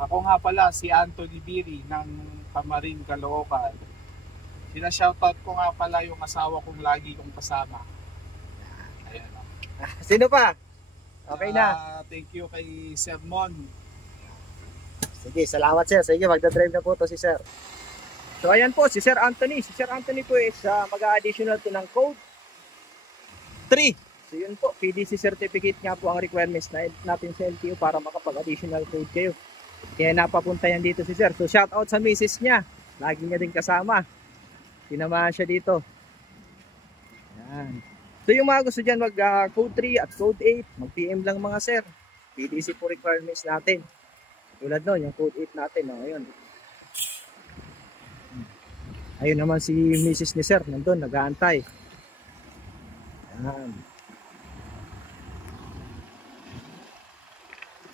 Ako nga pala si Anthony Biri ng Tamarin, Caloocan. Sina-shoutout ko nga pala yung asawa kong lagi kong kasama. Ayan. Sino pa? Okay na. Thank you kay Sir Mon. Sige, salamat sir. Sige, magdadrive na po to si sir. So ayan po, si Sir Anthony. Si Sir Anthony po is mag-a-additional to ng code 3. So yun po, PDC certificate nga po ang requirements natin sa LTO para makapag-additional code kayo. Kaya napapunta yan dito si Sir. So shout out sa misis niya. Lagi niya din kasama. Sinamahan siya dito. Ayan. So yung mga gusto dyan mag-code 3 at code 8, mag-PM lang mga sir. PDC po requirements natin. Tulad nun, yung code 8 natin. No? Ayun. Ayun naman si Mrs. ni Sir, nandun, nag-aantay. Ayan.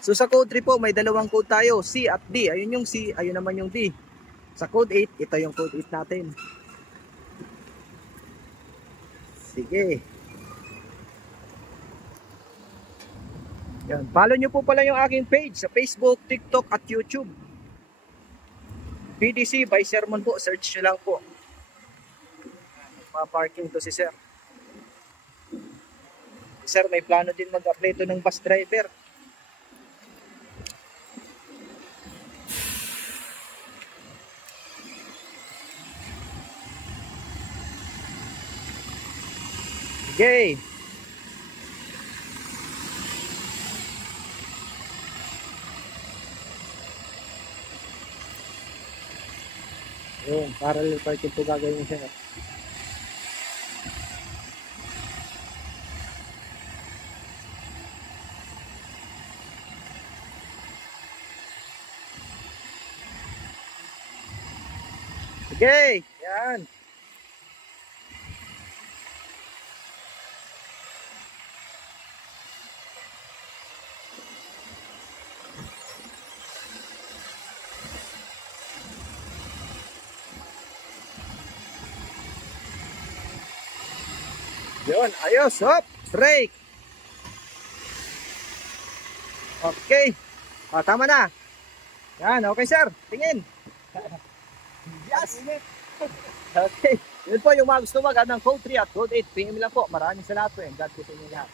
So sa code 3 po, may dalawang code tayo, C at D. Ayun yung C, ayun naman yung D. Sa code 8, ito yung code 8 natin. Sige. Yan. Follow nyo po pala yung aking page sa Facebook, TikTok at YouTube. PDC by Sermon po. Search nyo lang po. Parking to si Sir. Si Sir may plano din mag-apply to ng bus driver. Sige. Yun, parallel parking po gagawin siya. Sige, yan. Yun, ayos, hop, brake. Okay. Tama na. Yan, okay sir, tingin. Yes. Okay. Yun po yung mga gusto ng code 3 at code 8. PM lang po. Maraming salamat po. God bless inyo lahat.